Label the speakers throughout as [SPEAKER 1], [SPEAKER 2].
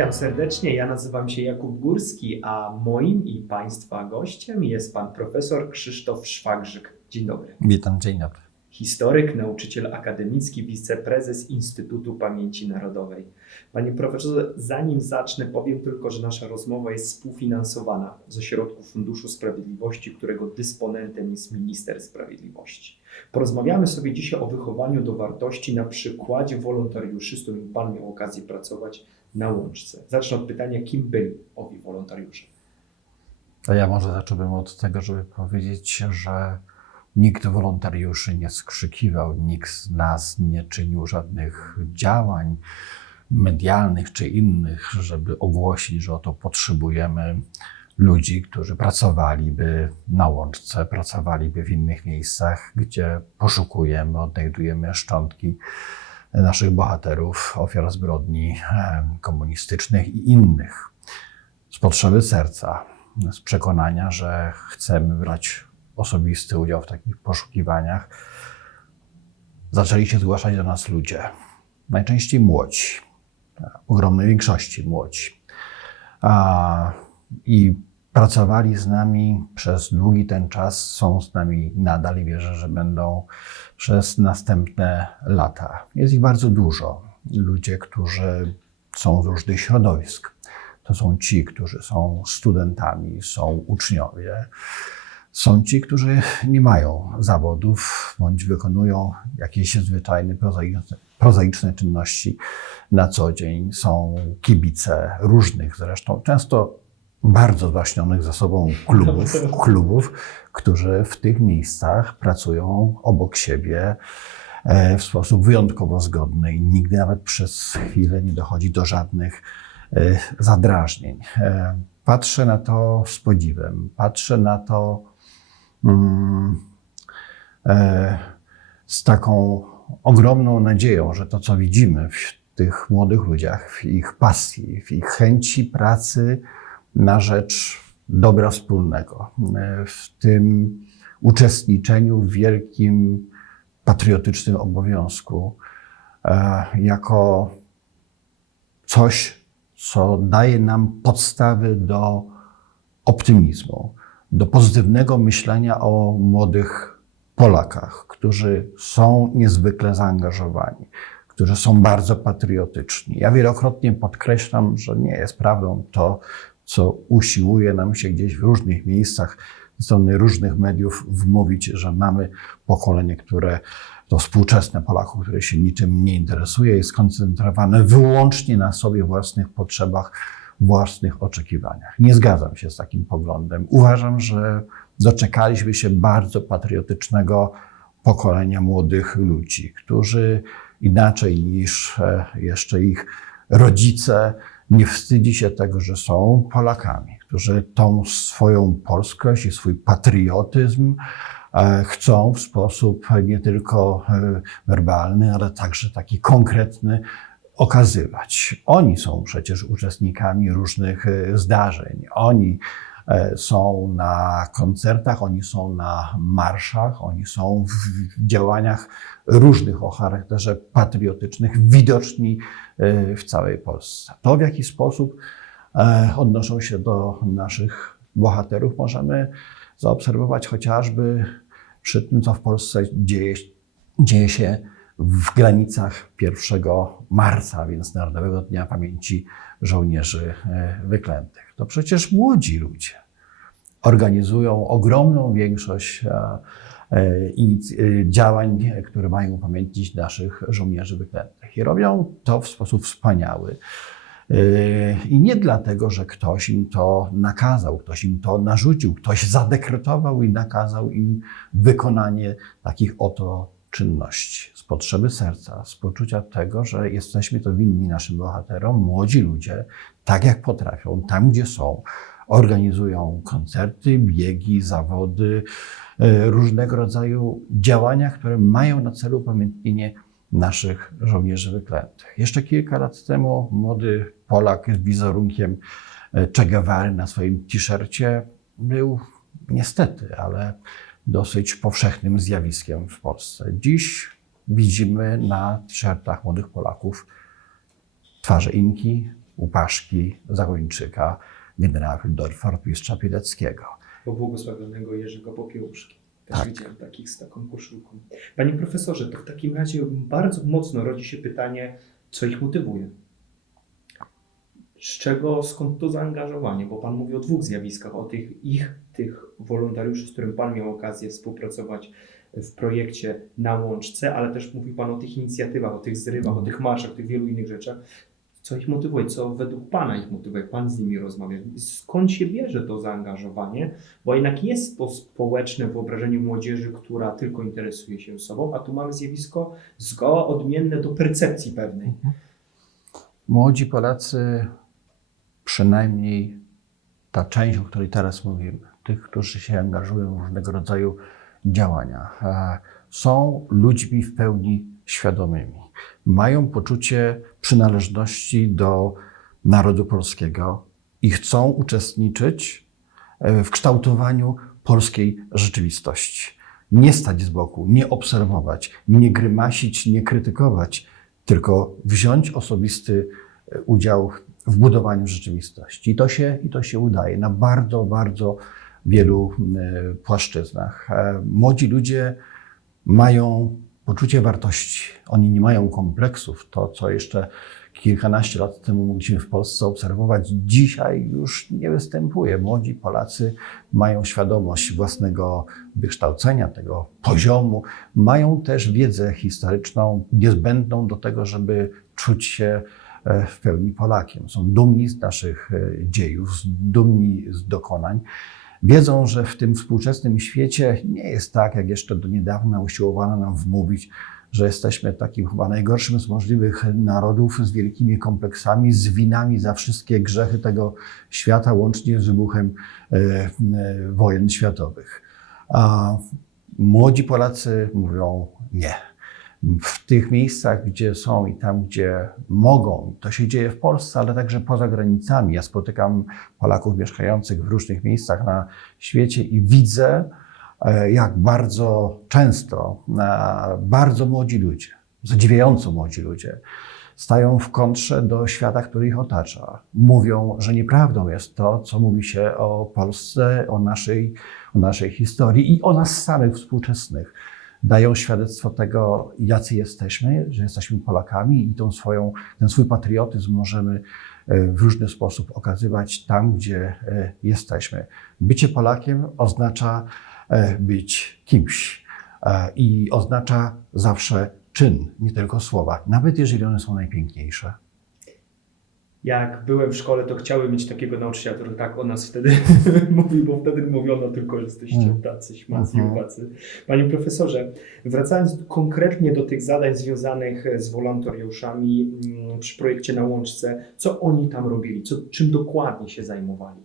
[SPEAKER 1] Witam serdecznie, ja nazywam się Jakub Górski, a moim i Państwa gościem jest Pan Profesor Krzysztof Szwagrzyk. Dzień dobry.
[SPEAKER 2] Witam, dzień dobry.
[SPEAKER 1] Historyk, nauczyciel akademicki, wiceprezes Instytutu Pamięci Narodowej. Panie profesorze, zanim zacznę, powiem tylko, że nasza rozmowa jest współfinansowana ze środków Funduszu Sprawiedliwości, którego dysponentem jest Minister Sprawiedliwości. Porozmawiamy sobie dzisiaj o wychowaniu do wartości na przykładzie wolontariuszy, z którymi Pan miał okazję pracować na łączce. Zacznę od pytania, kim byli owi wolontariusze?
[SPEAKER 2] To ja może zacząłbym od tego, żeby powiedzieć, że nikt wolontariuszy nie skrzykiwał, nikt z nas nie czynił żadnych działań medialnych czy innych, żeby ogłosić, że oto potrzebujemy ludzi, którzy pracowaliby na łączce, pracowaliby w innych miejscach, gdzie poszukujemy, odnajdujemy szczątki naszych bohaterów, ofiar zbrodni komunistycznych i innych. Z potrzeby serca, z przekonania, że chcemy brać osobisty udział w takich poszukiwaniach, zaczęli się zgłaszać do nas ludzie. Najczęściej młodzi, w ogromnej większości młodzi. A, I pracowali z nami przez długi ten czas, są z nami nadal i wierzę, że będą przez następne lata. Jest ich bardzo dużo. Ludzie, którzy są z różnych środowisk. To są ci, którzy są studentami, są uczniowie. Są ci, którzy nie mają zawodów bądź wykonują jakieś zwyczajne, prozaiczne, prozaiczne czynności na co dzień. Są kibice różnych zresztą, często bardzo zwaśnionych ze sobą klubów, klubów, którzy w tych miejscach pracują obok siebie e, w sposób wyjątkowo zgodny i nigdy nawet przez chwilę nie dochodzi do żadnych e, zadrażnień. E, Patrzę na to z podziwem, patrzę na to mm, z taką ogromną nadzieją, że to, co widzimy w tych młodych ludziach, w ich pasji, w ich chęci pracy na rzecz dobra wspólnego, w tym uczestniczeniu w wielkim patriotycznym obowiązku, e, jako coś, co daje nam podstawy do optymizmu, do pozytywnego myślenia o młodych Polakach, którzy są niezwykle zaangażowani, którzy są bardzo patriotyczni. Ja wielokrotnie podkreślam, że nie jest prawdą to, co usiłuje nam się gdzieś w różnych miejscach ze strony różnych mediów wmówić, że mamy pokolenie, które to współczesne Polaków, które się niczym nie interesuje, jest skoncentrowane wyłącznie na sobie własnych potrzebach, własnych oczekiwaniach. Nie zgadzam się z takim poglądem. Uważam, że doczekaliśmy się bardzo patriotycznego pokolenia młodych ludzi, którzy inaczej niż e, jeszcze ich rodzice nie wstydzi się tego, że są Polakami, którzy tą swoją polskość i swój patriotyzm e, chcą w sposób nie tylko e, werbalny, ale także taki konkretny okazywać. Oni są przecież uczestnikami różnych e, zdarzeń. Oni są na koncertach, oni są na marszach, oni są w działaniach różnych o charakterze patriotycznych, widoczni e, w całej Polsce. To, w jaki sposób e, odnoszą się do naszych bohaterów, możemy zaobserwować chociażby przy tym, co w Polsce dzieje, dzieje się w granicach 1 marca, więc Narodowego Dnia Pamięci Żołnierzy e, Wyklętych. To przecież młodzi ludzie organizują ogromną większość e, e, działań, które mają upamiętnić naszych żołnierzy wyklętych. I robią to w sposób wspaniały. I nie dlatego, że ktoś im to nakazał, ktoś im to narzucił, ktoś zadekretował i nakazał im wykonanie takich oto czynności z potrzeby serca, z poczucia tego, że jesteśmy to winni naszym bohaterom, młodzi ludzie, tak jak potrafią, tam gdzie są, organizują koncerty, biegi, zawody, e, różnego rodzaju działania, które mają na celu upamiętnienie naszych żołnierzy wyklętych. Jeszcze kilka lat temu młody Polak z wizerunkiem e, Che Guevary na swoim t-shircie był niestety, ale dosyć powszechnym zjawiskiem w Polsce. Dziś widzimy na t-shirtach młodych Polaków twarze Inki, u Paszki, Zagończyka, generała Wildorfa, rotmistrza Pileckiego.
[SPEAKER 1] bo błogosławionego Jerzego Popiełuszki. Też Tak. widziałem takich z taką koszulką. Panie profesorze, to w takim razie bardzo mocno rodzi się pytanie, co ich motywuje? Z czego, skąd to zaangażowanie? Bo Pan mówi o dwóch zjawiskach, o tych ich, tych wolontariuszy, z którym Pan miał okazję współpracować w projekcie na Łączce, ale też mówi Pan o tych inicjatywach, o tych zrywach, o tych marszach, o tych wielu innych rzeczach. Co ich motywuje? Co według Pana ich motywuje? Pan z nimi rozmawia? Skąd się bierze to zaangażowanie? Bo jednak jest to społeczne wyobrażenie młodzieży, która tylko interesuje się sobą, a tu mamy zjawisko zgoła odmienne do percepcji pewnej.
[SPEAKER 2] Młodzi Polacy, przynajmniej ta część, o której teraz mówimy, tych, którzy się angażują w różnego rodzaju działania, e, są ludźmi w pełni świadomymi. Mają poczucie przynależności do narodu polskiego i chcą uczestniczyć e, w kształtowaniu polskiej rzeczywistości. Nie stać z boku, nie obserwować, nie grymasić, nie krytykować, tylko wziąć osobisty e, udział w budowaniu rzeczywistości. I to się, i to się udaje na bardzo, bardzo wielu e, płaszczyznach. E, Młodzi ludzie mają poczucie wartości. Oni nie mają kompleksów. To, co jeszcze kilkanaście lat temu mogliśmy w Polsce obserwować, dzisiaj już nie występuje. Młodzi Polacy mają świadomość własnego wykształcenia, tego poziomu, mają też wiedzę historyczną niezbędną do tego, żeby czuć się e, w pełni Polakiem. Są dumni z naszych dziejów, dumni z dokonań. Wiedzą, że w tym współczesnym świecie nie jest tak, jak jeszcze do niedawna usiłowano nam wmówić, że jesteśmy takim chyba najgorszym z możliwych narodów z wielkimi kompleksami, z winami za wszystkie grzechy tego świata, łącznie z wybuchem e, e, wojen światowych. A młodzi Polacy mówią nie. W tych miejscach, gdzie są i tam, gdzie mogą, to się dzieje w Polsce, ale także poza granicami. Ja spotykam Polaków mieszkających w różnych miejscach na świecie i widzę, e, jak bardzo często e, bardzo młodzi ludzie, zadziwiająco młodzi ludzie, stają w kontrze do świata, który ich otacza. Mówią, że nieprawdą jest to, co mówi się o Polsce, o naszej, o naszej historii i o nas samych współczesnych. Dają świadectwo tego, jacy jesteśmy, że jesteśmy Polakami i tą swoją, ten swój patriotyzm możemy e, w różny sposób okazywać tam, gdzie e, jesteśmy. Bycie Polakiem oznacza e, być kimś i oznacza zawsze czyn, nie tylko słowa, nawet jeżeli one są najpiękniejsze.
[SPEAKER 1] Jak byłem w szkole, to chciałem mieć takiego nauczyciela, który tak o nas wtedy mówił, bo wtedy mówiono tylko, że jesteście Mm. tacy śmacy i Mhm. owacy. Panie profesorze, wracając konkretnie do tych zadań związanych z wolontariuszami mm, przy projekcie na Łączce, co oni tam robili, co, czym dokładnie się zajmowali?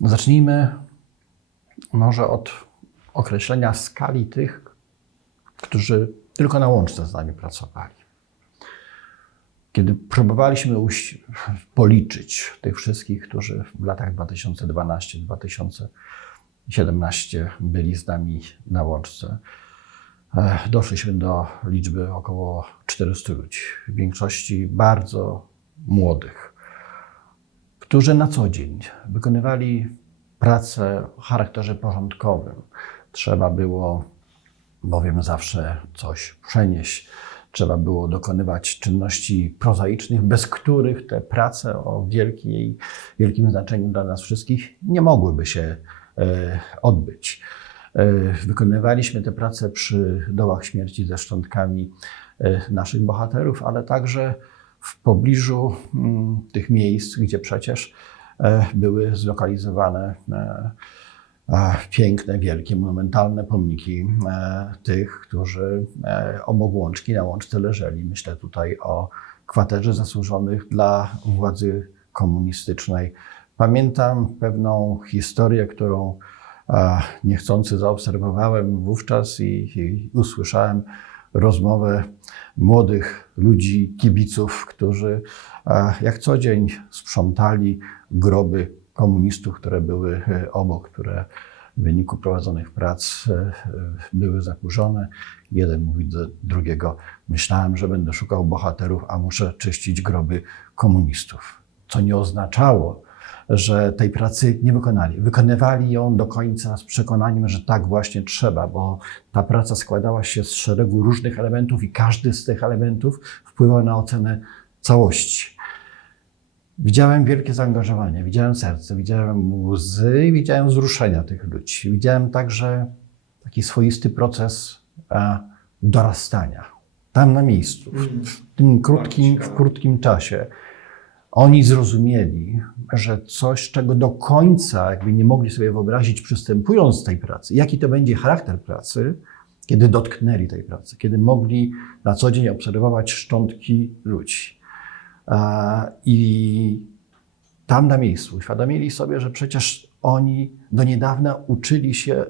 [SPEAKER 2] Zacznijmy może od określenia skali tych, którzy tylko na łączce z nami pracowali. Kiedy próbowaliśmy policzyć tych wszystkich, którzy w latach 2012-2017 byli z nami na łączce, e, doszliśmy do liczby około 400 ludzi. W większości bardzo młodych, którzy na co dzień wykonywali pracę o charakterze porządkowym. Trzeba było bowiem zawsze coś przenieść, trzeba było dokonywać czynności prozaicznych, bez których te prace o wielkiej, wielkim znaczeniu dla nas wszystkich nie mogłyby się e, odbyć. E, Wykonywaliśmy te prace przy dołach śmierci ze szczątkami e, naszych bohaterów, ale także w pobliżu mm, tych miejsc, gdzie przecież były zlokalizowane piękne, wielkie, monumentalne pomniki e, tych, którzy e, obok łączki na łączce leżeli. Myślę tutaj o kwaterze zasłużonych dla władzy komunistycznej. Pamiętam pewną historię, którą e, niechcący zaobserwowałem wówczas i, i usłyszałem rozmowę młodych ludzi, kibiców, którzy jak co dzień sprzątali groby komunistów, które były e, obok, które w wyniku prowadzonych prac e, e, były zakurzone. Jeden mówi do drugiego: Myślałem, że będę szukał bohaterów, a muszę czyścić groby komunistów. Co nie oznaczało, że tej pracy nie wykonali. Wykonywali ją do końca z przekonaniem, że tak właśnie trzeba, bo ta praca składała się z szeregu różnych elementów i każdy z tych elementów wpływał na ocenę całości. Widziałem wielkie zaangażowanie, widziałem serce, widziałem łzy i widziałem wzruszenia tych ludzi. Widziałem także taki swoisty proces e, dorastania. Tam na miejscu, Mm. w tym krótkim, w krótkim czasie. Oni zrozumieli, że coś, czego do końca jakby nie mogli sobie wyobrazić, przystępując do tej pracy, jaki to będzie charakter pracy, kiedy dotknęli tej pracy, kiedy mogli na co dzień obserwować szczątki ludzi. I tam na miejscu uświadomili sobie, że przecież oni do niedawna uczyli się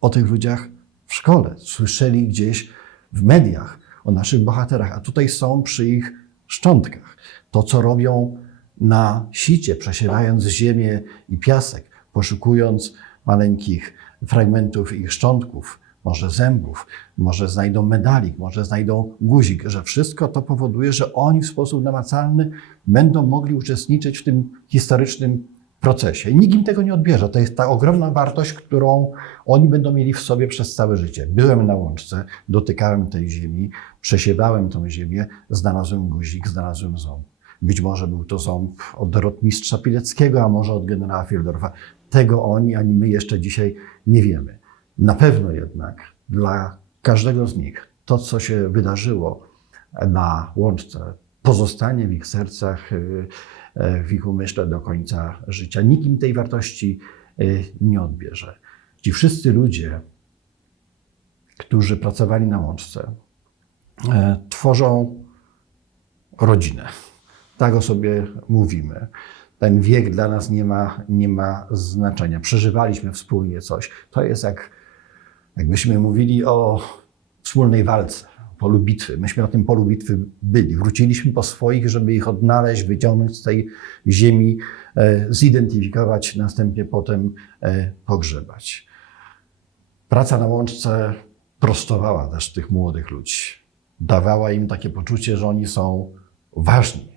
[SPEAKER 2] o tych ludziach w szkole, słyszeli gdzieś w mediach o naszych bohaterach, a tutaj są przy ich szczątkach. To, co robią na sicie, przesiewając ziemię i piasek, poszukując maleńkich fragmentów ich szczątków, może zębów, może znajdą medalik, może znajdą guzik, że wszystko to powoduje, że oni w sposób namacalny będą mogli uczestniczyć w tym historycznym procesie. I nikt im tego nie odbierze. To jest ta ogromna wartość, którą oni będą mieli w sobie przez całe życie. Byłem na łączce, dotykałem tej ziemi, przesiewałem tą ziemię, znalazłem guzik, znalazłem ząb. Być może był to ząb od rotmistrza Pileckiego, a może od generała Fieldorfa. Tego oni ani my jeszcze dzisiaj nie wiemy. Na pewno jednak dla każdego z nich to, co się wydarzyło na łączce, pozostanie w ich sercach, y, y, w ich umyśle do końca życia. Nikt im tej wartości y, nie odbierze. Ci wszyscy ludzie, którzy pracowali na łączce, tworzą rodzinę. Tak o sobie mówimy. Ten wiek dla nas nie ma, nie ma znaczenia. Przeżywaliśmy wspólnie coś. To jest jak, jakbyśmy mówili o wspólnej walce, polu bitwy. Myśmy na tym polu bitwy byli. Wróciliśmy po swoich, żeby ich odnaleźć, wyciągnąć z tej ziemi, e, zidentyfikować, następnie potem e, pogrzebać. Praca na łączce prostowała też tych młodych ludzi. Dawała im takie poczucie, że oni są ważni.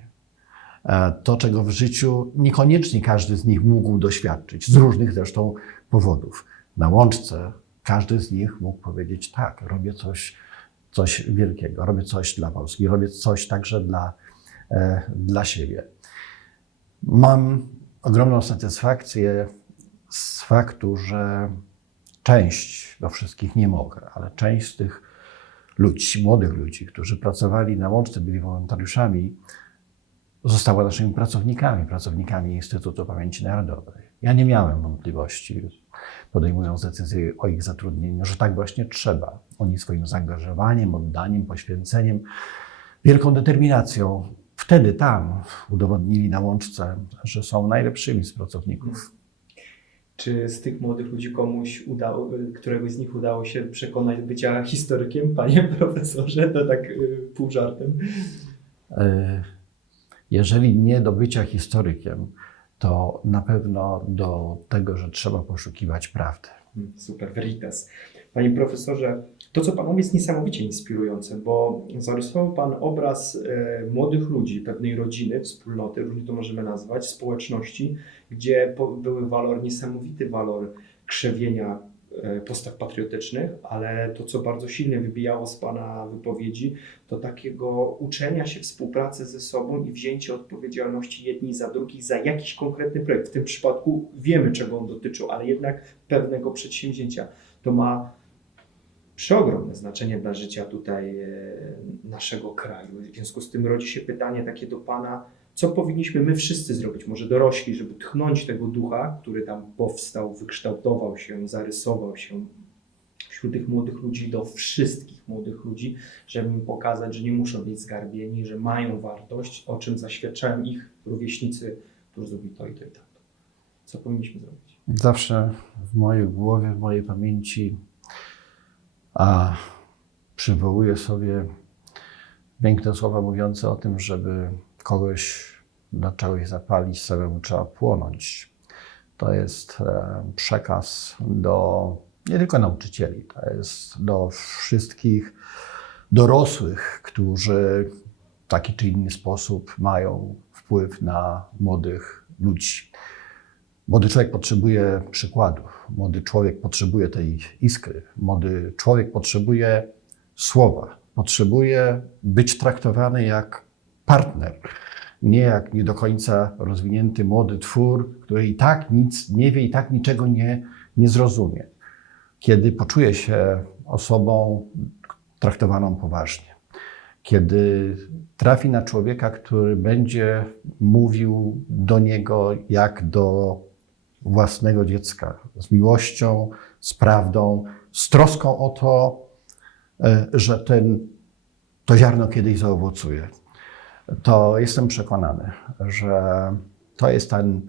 [SPEAKER 2] E, To, czego w życiu niekoniecznie każdy z nich mógł doświadczyć, z różnych zresztą powodów. Na łączce każdy z nich mógł powiedzieć: Tak, robię coś, coś wielkiego, robię coś dla Polski, robię coś także dla, e, dla siebie. Mam ogromną satysfakcję z faktu, że część, do wszystkich nie mogę, ale część z tych ludzi, młodych ludzi, którzy pracowali na łączce, byli wolontariuszami, została naszymi pracownikami, pracownikami Instytutu Pamięci Narodowej. Ja nie miałem wątpliwości, podejmując decyzję o ich zatrudnieniu, że tak właśnie trzeba. Oni swoim zaangażowaniem, oddaniem, poświęceniem, wielką determinacją wtedy tam udowodnili na łączce, że są najlepszymi z pracowników.
[SPEAKER 1] Czy z tych młodych ludzi komuś udało, któregoś z nich udało się przekonać do bycia historykiem, panie profesorze? To tak y, pół żartem. E,
[SPEAKER 2] Jeżeli nie do bycia historykiem, to na pewno do tego, że trzeba poszukiwać prawdy. Mm,
[SPEAKER 1] Super, Veritas. Panie profesorze, to co Pan mówi jest niesamowicie inspirujące, bo zarysował Pan obraz e, młodych ludzi, pewnej rodziny, wspólnoty, różnie to możemy nazwać, społeczności, gdzie po, były walor, niesamowity walor krzewienia postaw patriotycznych, ale to, co bardzo silnie wybijało z Pana wypowiedzi, to takiego uczenia się współpracy ze sobą i wzięcie odpowiedzialności jedni za drugich za jakiś konkretny projekt. W tym przypadku wiemy, czego on dotyczył, ale jednak pewnego przedsięwzięcia. To ma przeogromne znaczenie dla życia tutaj e, naszego kraju. W związku z tym rodzi się pytanie takie do Pana, co powinniśmy my wszyscy zrobić, może dorośli, żeby tchnąć tego ducha, który tam powstał, wykształtował się, zarysował się wśród tych młodych ludzi do wszystkich młodych ludzi, żeby im pokazać, że nie muszą być zgarbieni, że mają wartość, o czym zaświadczają ich rówieśnicy, którzy zrobili to i to i tamto. Co powinniśmy zrobić?
[SPEAKER 2] Zawsze w mojej głowie, w mojej pamięci a przywołuję sobie piękne słowa mówiące o tym, żeby kogoś na czegoś zapalić, samemu trzeba płonąć. To jest e, przekaz do nie tylko nauczycieli, to jest do wszystkich dorosłych, którzy w taki czy inny sposób mają wpływ na młodych ludzi. Młody człowiek potrzebuje przykładów, młody człowiek potrzebuje tej iskry, młody człowiek potrzebuje słowa, potrzebuje być traktowany jak partner, nie jak nie do końca rozwinięty młody twór, który i tak nic nie wie, i tak niczego nie, nie zrozumie. Kiedy poczuje się osobą traktowaną poważnie, kiedy trafi na człowieka, który będzie mówił do niego jak do własnego dziecka, z miłością, z prawdą, z troską o to, e, że ten, to ziarno kiedyś zaowocuje, to jestem przekonany, że to jest ten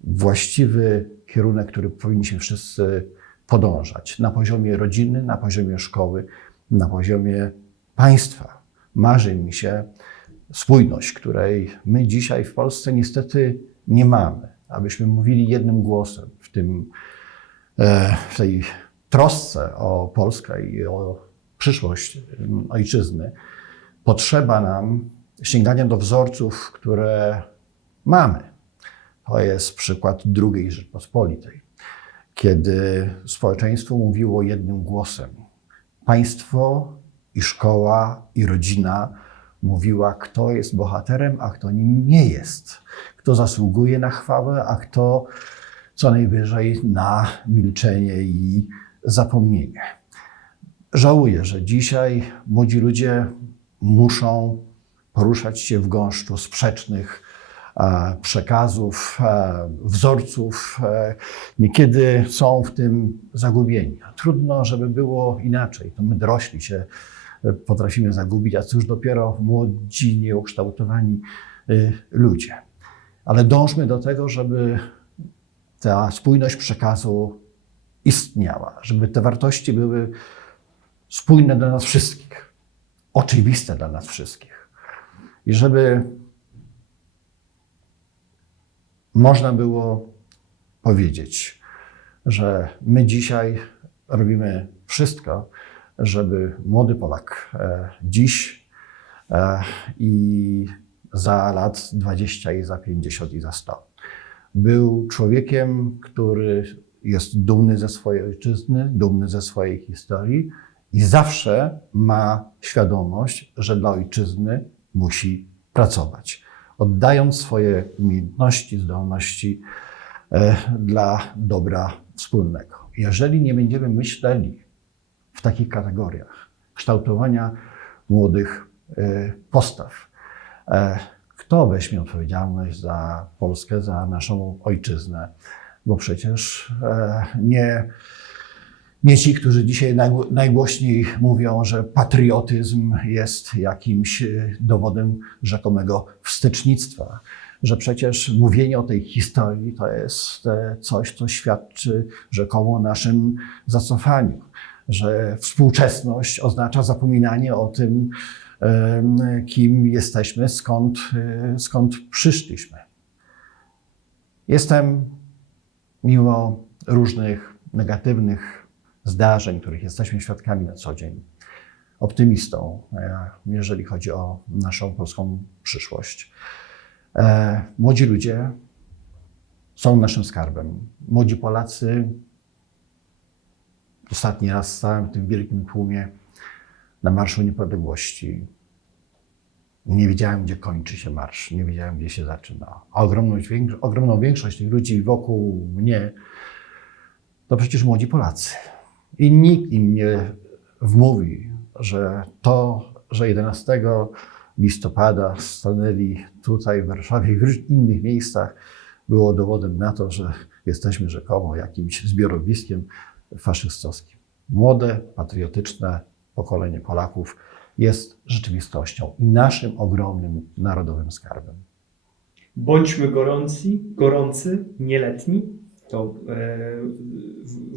[SPEAKER 2] właściwy kierunek, który powinniśmy wszyscy podążać na poziomie rodziny, na poziomie szkoły, na poziomie państwa. Marzy mi się spójność, której my dzisiaj w Polsce niestety nie mamy, abyśmy mówili jednym głosem w, tym, e, w tej trosce o Polskę i o przyszłość ojczyzny. Potrzeba nam sięgania do wzorców, które mamy. To jest przykład II Rzeczpospolitej, kiedy społeczeństwo mówiło jednym głosem. Państwo i szkoła i rodzina mówiła, kto jest bohaterem, a kto nim nie jest. Kto zasługuje na chwałę, a kto co najwyżej na milczenie i zapomnienie. Żałuję, że dzisiaj młodzi ludzie muszą poruszać się w gąszczu sprzecznych e, przekazów, e, wzorców. e, Niekiedy są w tym zagubieni. Trudno, żeby było inaczej. To my dorośli się potrafimy zagubić, a cóż dopiero młodzi, nieukształtowani ludzie. Ale dążmy do tego, żeby ta spójność przekazu istniała, żeby te wartości były spójne dla nas wszystkich, oczywiste dla nas wszystkich. I żeby można było powiedzieć, że my dzisiaj robimy wszystko, żeby młody Polak e, dziś e, i za lat 20 i za 50 i za 100 był człowiekiem, który jest dumny ze swojej ojczyzny, dumny ze swojej historii i zawsze ma świadomość, że dla ojczyzny musi pracować, oddając swoje umiejętności, zdolności e, dla dobra wspólnego. Jeżeli nie będziemy myśleli w takich kategoriach kształtowania młodych e, postaw, e, kto weźmie odpowiedzialność za Polskę, za naszą ojczyznę? Bo przecież nie, nie ci, którzy dzisiaj najgło- najgłośniej mówią, że patriotyzm jest jakimś e, dowodem rzekomego wstecznictwa, że przecież mówienie o tej historii to jest e, coś, co świadczy rzekomo o naszym zacofaniu, że współczesność oznacza zapominanie o tym, kim jesteśmy, skąd, e, skąd przyszliśmy. Jestem, mimo różnych negatywnych zdarzeń, których jesteśmy świadkami na co dzień, optymistą, e, jeżeli chodzi o naszą polską przyszłość. E, Młodzi ludzie są naszym skarbem. Młodzi Polacy, ostatni raz stałem w tym wielkim tłumie na Marszu Niepodległości. Nie wiedziałem, gdzie kończy się marsz, nie wiedziałem, gdzie się zaczyna. A ogromną, ogromną większość tych ludzi wokół mnie to przecież młodzi Polacy. I nikt im nie wmówi, że to, że 11 listopada stanęli tutaj w Warszawie i w innych miejscach, było dowodem na to, że jesteśmy rzekomo jakimś zbiorowiskiem faszystowskim. Młode, patriotyczne pokolenie Polaków jest rzeczywistością i naszym ogromnym narodowym skarbem.
[SPEAKER 1] Bądźmy gorący, gorący, nieletni. To e,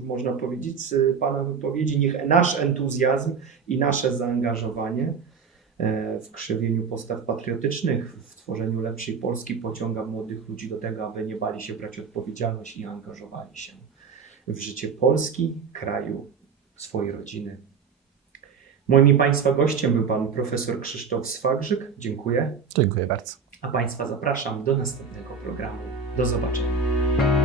[SPEAKER 1] można powiedzieć z Pana wypowiedzi. Niech nasz entuzjazm i nasze zaangażowanie e, w krzewieniu postaw patriotycznych, w tworzeniu lepszej Polski pociąga młodych ludzi do tego, aby nie bali się brać odpowiedzialność i angażowali się w życie Polski, kraju, swojej rodziny. Moim Państwa gościem był Pan Profesor Krzysztof Swagrzyk. Dziękuję.
[SPEAKER 2] Dziękuję bardzo.
[SPEAKER 1] A Państwa zapraszam do następnego programu. Do zobaczenia.